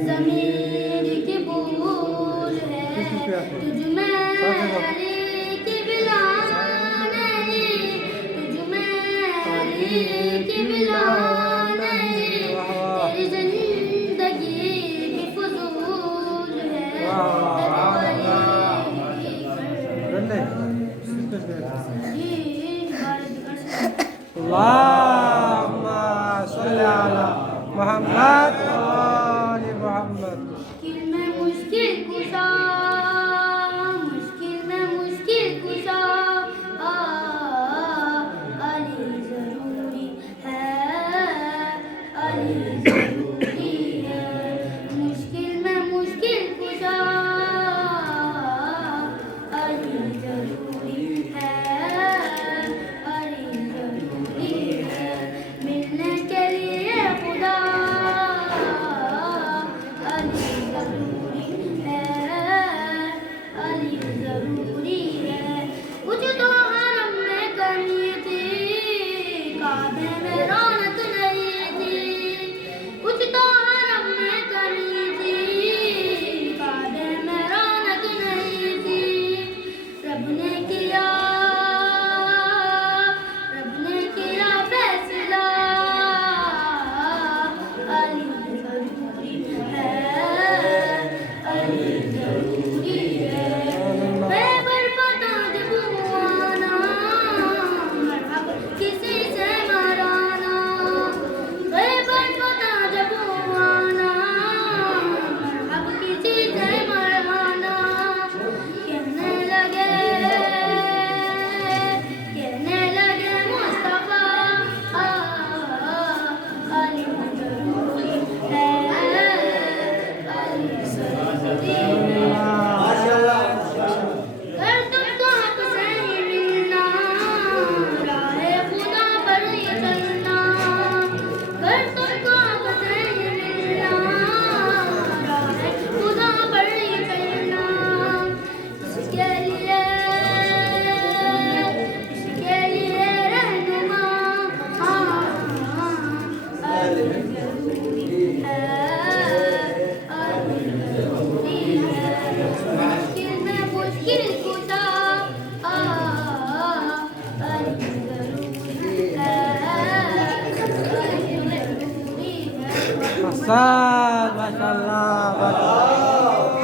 ज़मीर की बूल है तुझ में की बिला नहीं, तुझ में की बिला नहीं, तेरी जिंदगी की फजूल है। अल्लाहुम्मा सल्ली अला मुहम्मद व आलि मुहम्मद। मुश्किल कुशा, मुश्किल में मुश्किल कुशा, अली जरूरी है, अली जरूरी है। मुश्किल में मुश्किल कुशा, अली जरूरी है, अली जरूरी है। मिलने के लिए खुदा अली जरूरी है, अली जरूरी है। कुछ तो हरम में करनी थी, काबे में रौनक नहीं थी। कुछ तो हरम में करनी थी, काबे में रौनक नहीं थी। रब ने किया फैसला, अली जरूरी है, अली जरूरी है। बेबर पता जब आना, मरहब किसी से मराना। बेबर पता जब आना, मरहब किसी से मराना। कहने लगे मुस्तफा, अली जरूरी है, अली जरूरी है। कर तुमको आपसे ही मिलना, राहे खुदा पर ये चलना। कर तुमको आपसे ही मिलना, राहे खुदा पर ये चलना। इसके लिए रहनुमा, अली जरूरी है, अली जरूरी है। मुश्किल में मुश्किल कुशा, अली जरूरी है, अली जरूरी है। माशाअल्लाह।